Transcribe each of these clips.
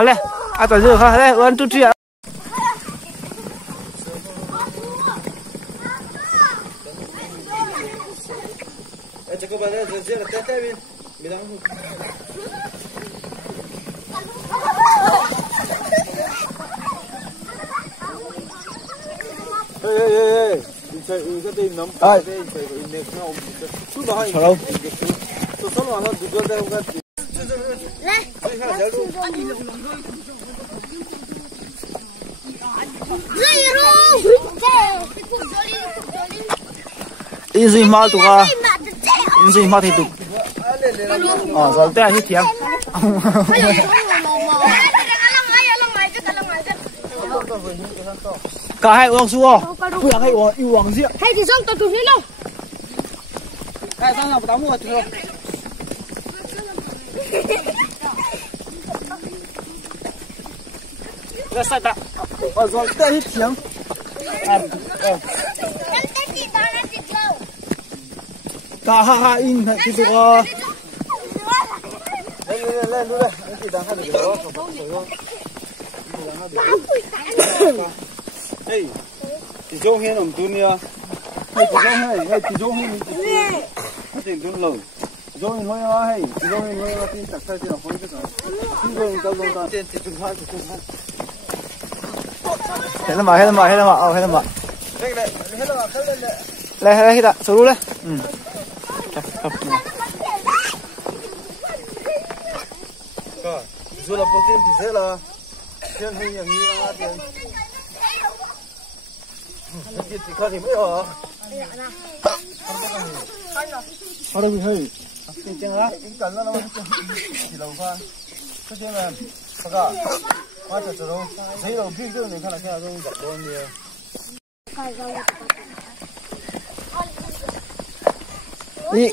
lên à tao dưa ha đây ăn chút chuyện Chắc bạn đã dưa là tết tết mình đang ê 이거 때 넘 아, 네, 이거 나 수도 한 저런 또 서로 하나 두고 되는 거 같지. 네. 인수인 마 누가 인수인 마 대도 rồi tới hết thiệt cả hai uống xua bây giờ hay uống gì hay thì xong tao tụi hết đâu hai sang nào tao mua chưa ra sai ta rồi tới hết thiệt cả hai in thì tụi lên luôn đây anh chị đang ăn được đó hey chị dâu hiên ông tuân nha hey chị dâu hay hey chị dâu hiên cái tiền tuân lâu dâu hiên hơi hay chị dâu hiên hơi thì chắc phải là hơi cái gì chị dâu tao dâu ta tiền chị tuân hai hết là mà hết là mà hết là mà lên hết đã số luôn đấy rồi là protein thì sẽ là trên hayอย่างนี้นะtiềnกินสิข้าวที่ไม่ออกเอาได้ไหมจริงๆนะจริงกันแล้วนะที่เราฟังก็ใช่ไหมพระว่าจะจะรู้ใช้เราพี่เรื่องหนึ่งขนาดแค่ต้องจับโดนเดียวนี่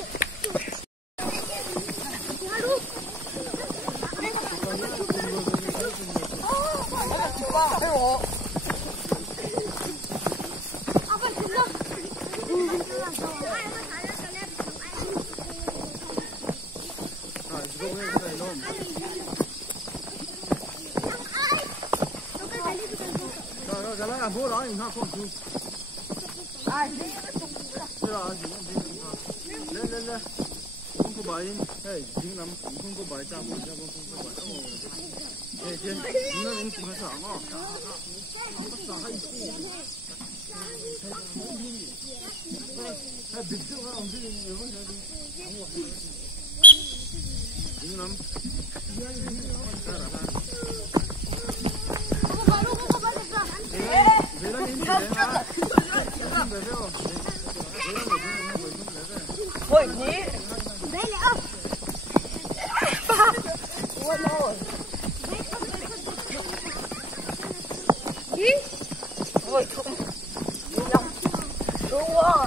不然你看放猪，哎，对啊，来，空口白音，哎，听咱们空口白加空白，哎，天，你那人怎么想啊？啥还有？哎，别这个，我们这里有问题，听咱们，Ôi nhỉ. Đấy lẽ. Ôi lord. Nhỉ? Ôi không. Đúng rồi.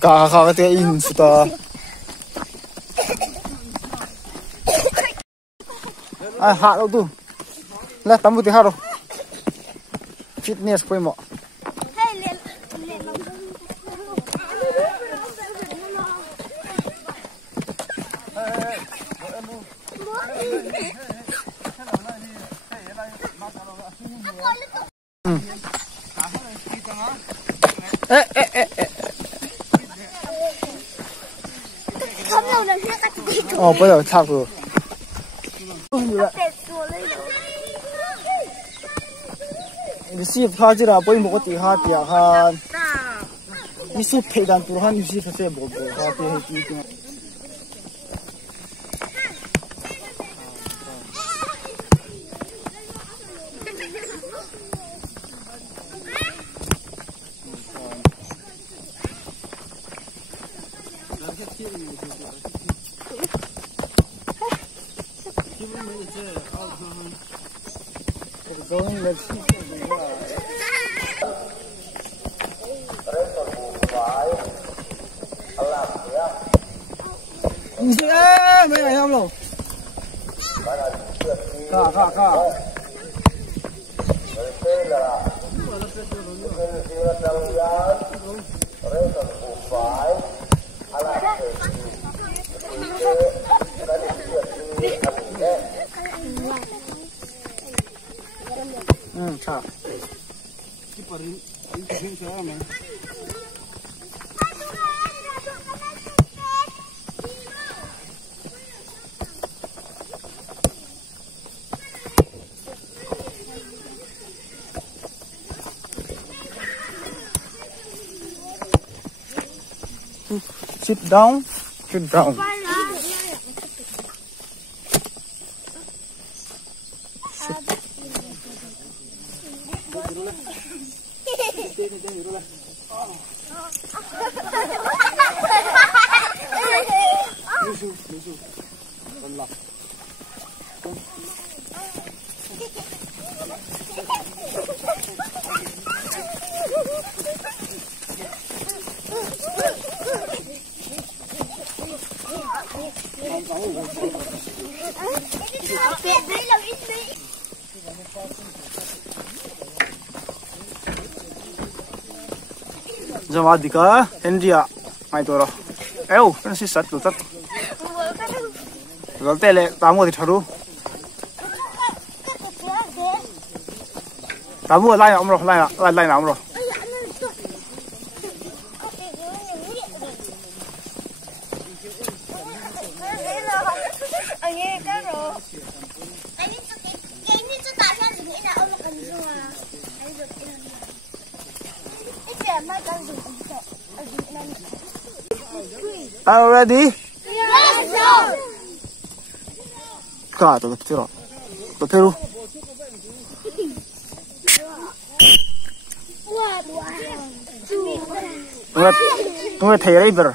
cả cái cái in sudah hạ đâu tu là tắm một tí hạ đâu fitness quay mọ bây giờ thạc rồi. Yusi 파지라 보이 먹었지 하디야 한. 이수 페이단 또 한 유시 세세 먹고 하디 해지. Going let's see. 你是哎，没来上喽。卡。差。Sit down. Jawadika, India, mai toro. Eo, kan si sat lutat. Galte le, tamu di tharu. Tamu lai amro, lai amro. Are you ready? Yes, sir. Ka to tiro. To tiro. Tunggu thầy đấy bờ.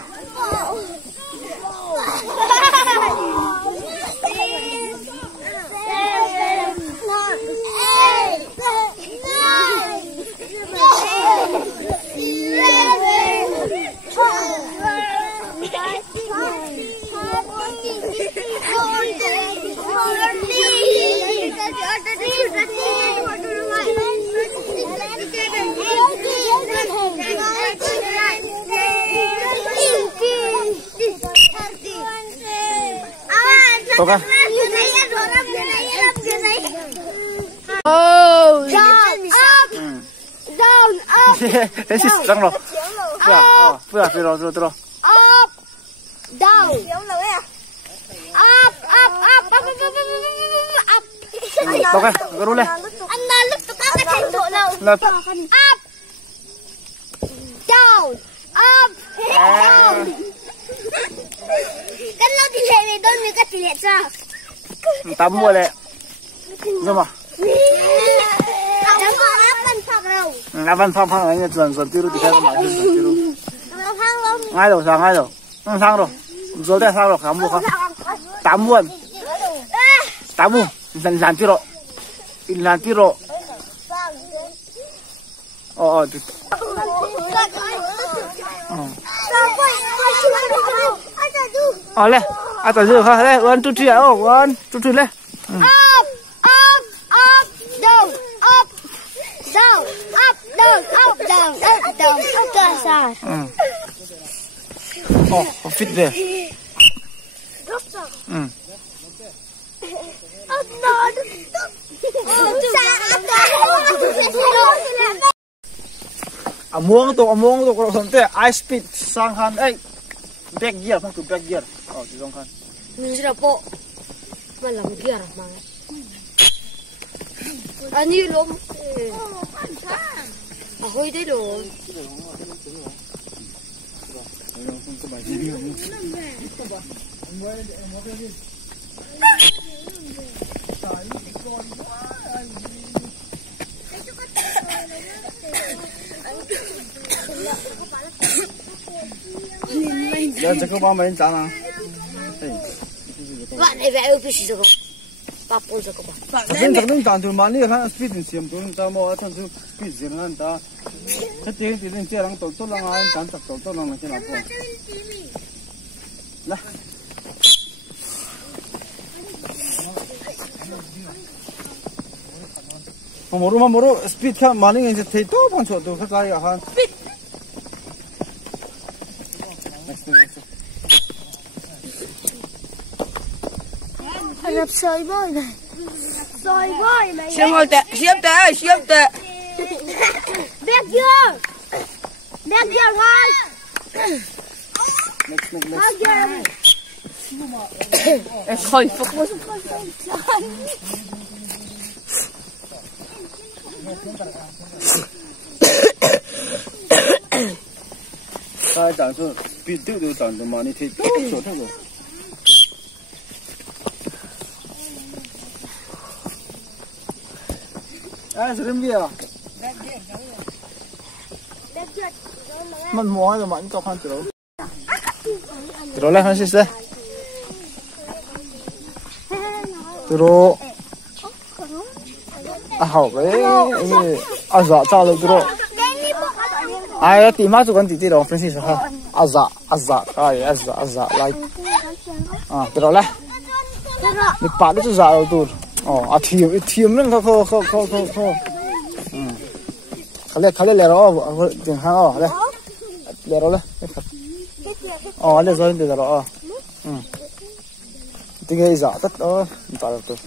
Okay. Oh, down, up, down, up. This is trăng rồi. Vừa, từ từ. Up, down. Up. Okay, cái luôn lên. Anh ta lúc tao cái thành độ nào? Up, down, down. Cái lâu tỷ lệ này tôi mới có tỷ lệ sao? Tắm mua đấy. Nhưng mà. Chẳng có áp văn phòng đâu. Áp văn phòng anh ấy dần tiêu đi theo mà tiêu. Ngay rồi. Sang rồi. Rồi đây sang rồi khám mua không? Tắm mua. Làm tiêu rồi. Lên. Từ từ ha. Đây, 1 2 3. 1 2 3 lên. Up, down, up, down, down. Fit there. Amuang to ko sonte I speed sang han ai back gear không to back gear. Thì dong kan. Mình sẽ po. Mà làm gear mà. Anh đi luôn. Hồi đấy rồi. Ya jago ba main jana. Bạn này vẽ cái gì rồi? Papo jago ba. Tapi dan tu mani kan speed ni siam tu ta mo atang tu speed jangan ta. Keting tin cerang tol lang an kan tak tol lang macam apa. Lah. Moro speed ka maling ang thei to bang chot do kha ya han Harap soi boy này. Soi boy này. Xiêm tệ. Bẹt chưa? Bẹt chưa thôi. Khỏi phục một sai chẳng số speed tiêu do chẳng do mani thei to chot thang do srim bia mình mua rồi mà anh có khoan từ lại khoan xí xí từ hảo đấy dạ chào được từ ai tìm mà tụi con tí đó Francis ha dạ lại từ lại đi bắt được dạ rồi tụi thiêm nó không khale lẹ rồi tiếng hang lẹ rồi lẹ rồi đi rồi tiếng cái dạ tất đó tạo được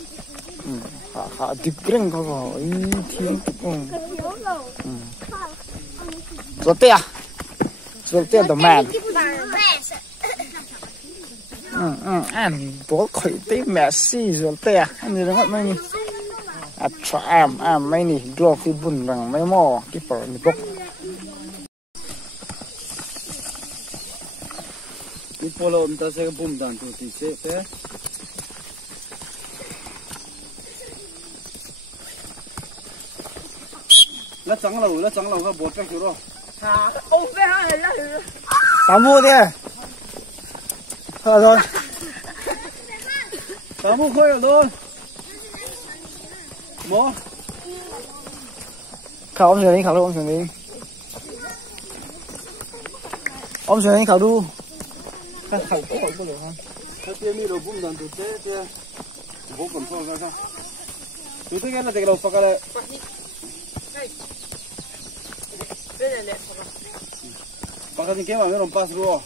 different có thiêm rồi the man anh bố khởi tí Messi rồi anh đi đâu mấy mấy nè đưa cái bún rằng mấy mò cái phở này bốc cái polo ông ta sẽ bung đàn tụi thì sẽ lá trắng lầu cái bột trắng rồi Ô về hai là tao mua đi rồi tao mua khơi rồi bố khảo ông Sơn đi khảo luôn ông Sơn đi khảo đu khảo có được không cái tiêm mi đồ bung đàn tụi thế bố còn thôi ra sao tụi thế cái là cái đầu phật cái phật cái cái mà nó pass rồi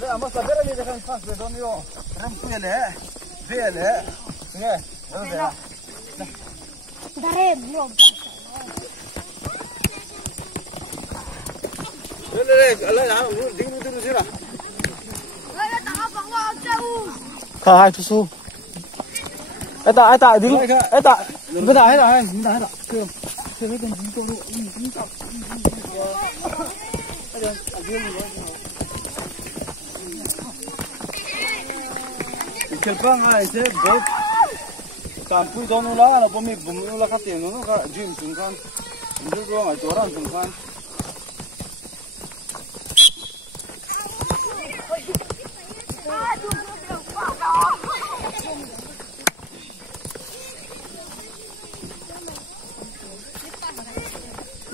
Lê, mà sao bây giờ đang phát về đâu nhỉ? Em quên lẽ, nghe, đâu vậy? Đây mua. Lê, nào, đứng thế nào? khảo hai số ai ta đứng ai ta bây giờ hết rồi chưa biết con gì đâu cái băng ai sẽ bớt cảm pui đó nó lá là bơm mi bơm nó lá khát tiền nó cả gym tung kan nó có ai chỗ ran tung kan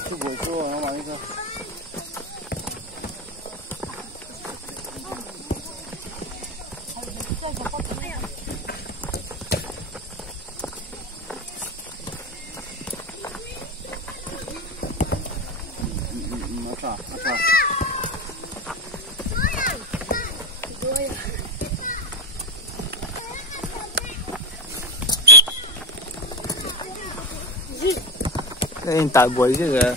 cái buổi trưa nó lại cái đây tại buổi chứ kìa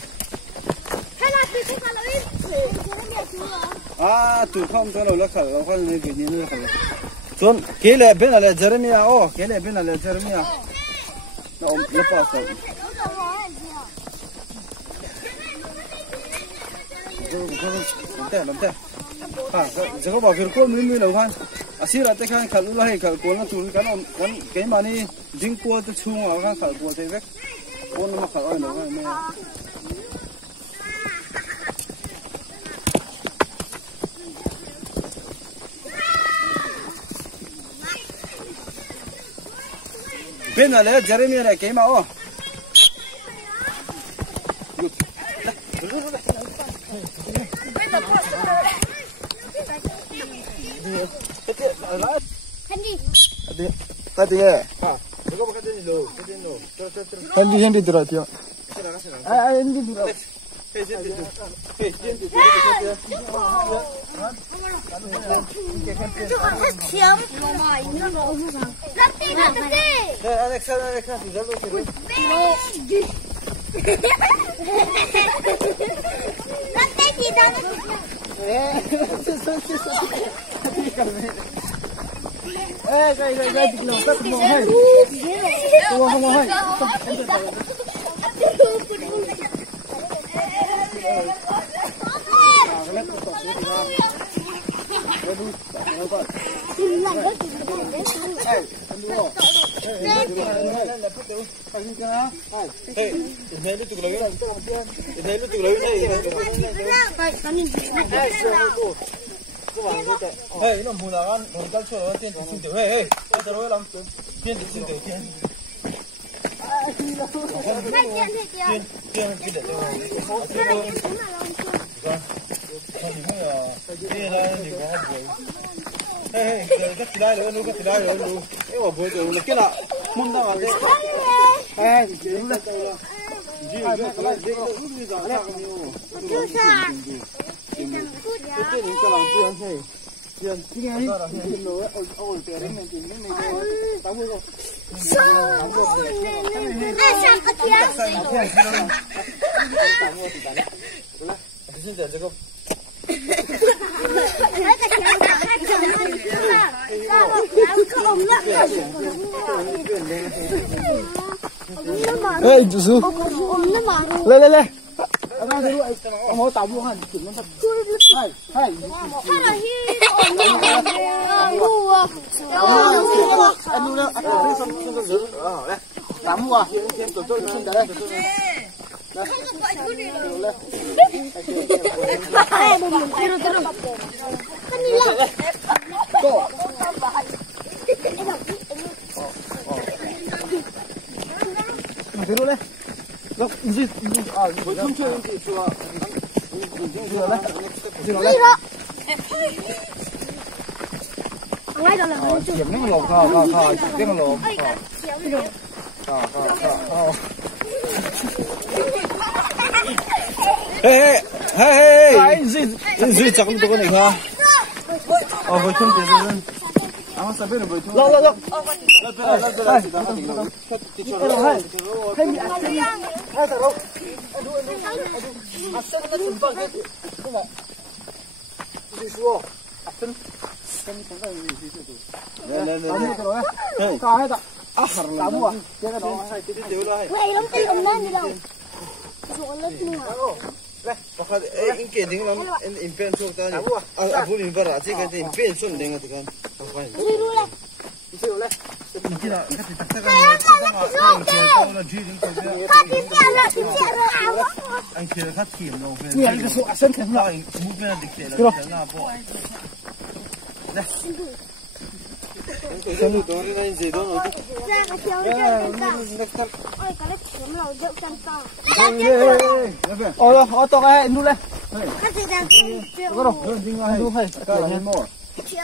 tụi không tôi là khởi là khoan này cái gì nữa khởi John cái này bên này là Jeremiah cái này bên này là Jeremiah nó ôm nó pass rồi làm thế giờ có bảo việc cô mình đâu khoan xí là cái khởi lúa hay khởi cuốn nó tụi cái mà đi dính cua tôi chung ở khởi cua thế vết cuốn nó mà khởi ở đâu này bên là lấy Jeremy này cái máu tadi Henry tu rasa. Henry tu rasa. Hey, nó mù nào ăn, còn cao cho nó tiền xin tiểu. Hey, hey, tao nói làm tiền xin tiểu tiền. Hey, Jusu. Le. Anh đi đuổi, ông mau tao mua hàng chỉnh nó thật. Hay. Anh mua đâu? Anh đi xong giữ. Đây. Tao mua. Thêm tổ tôi xin đây. Terus leh. Look, ini betul je ini cua. Ini leh. Ngay đó là kiếm nó lồng thôi, kiếm nó lồng. Hey. Gì chắc cũng có này ha. Với chung tiền rồi. Ama sampai nak betul. Lo. Bakal ingke dengan impen sok tadi. Abu imper aja kan impen son dengan tu kan.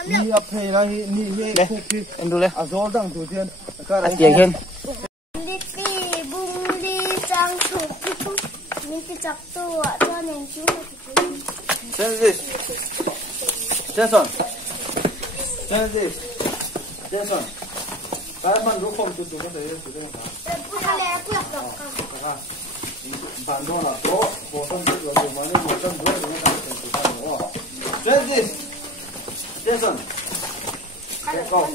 Ni apa lagi ni kopi. Endule. Azol dang tu tian. Tiền hơn. Đi bung đi trang thuộc mình đi chặt tua cho nên chú Jason. Cái bạn rút không chú có thể sử dụng bạn đó là có phần chất lượng mà nên 100 đứa thì nó thành sử dụng nữa. Jason. Cái con.